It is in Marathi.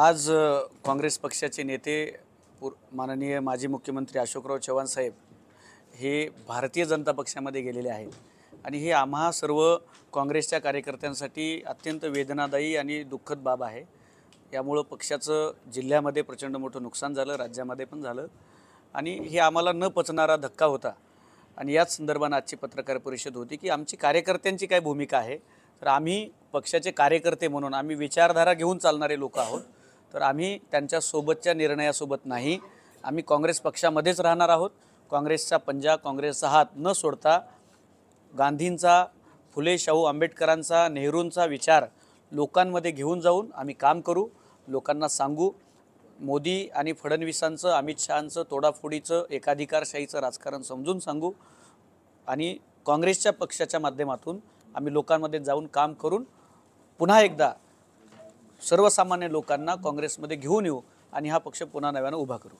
आज काँग्रेस पक्षाचे नेते माननीय माजी मुख्यमंत्री अशोकराव चव्हाण साहेब हे भारतीय जनता पक्षामध्ये गेलेले आहेत आणि हे आम्हा सर्व काँग्रेसच्या कार्यकर्त्यांसाठी अत्यंत वेदनादायी आणि दुःखद बाब आहे। यामुळे पक्षाचं जिल्ह्यामध्ये प्रचंड मोठं नुकसान झालं, राज्यामध्ये पण झालं आणि हे आम्हाला न पचणारा धक्का होता। आणि याच संदर्भात आजची पत्रकार परिषद होती की आमची कार्यकर्त्यांची काय भूमिका आहे। तर आम्ही पक्षाचे कार्यकर्ते म्हणून आम्ही विचारधारा घेऊन चालणारे लोक आहोत। तर आम्ही त्यांच्या सोबतच्या निर्णयासोबत नाही, आम्ही काँग्रेस पक्षामध्येच राहणार आहोत। काँग्रेसचा पंजा, काँग्रेसचा हात न सोडता गांधींचा, फुले शाहू आंबेडकरांचा, नेहरूंचा विचार लोकांमध्ये घेऊन जाऊन आम्ही काम करू, लोकांना सांगू। मोदी आणि फडणवीसांचं, अमित शहांचं तोडाफोडीचं, एकाधिकारशाहीचं राजकारण समजून सांगू आणि काँग्रेसच्या पक्षाच्या माध्यमातून आम्ही लोकांमध्ये जाऊन काम करून पुन्हा एकदा सर्वसामान्य लोकांना काँग्रेसमध्ये घेऊन येऊ आणि हा पक्ष पुन्हा नव्याने उभा करू।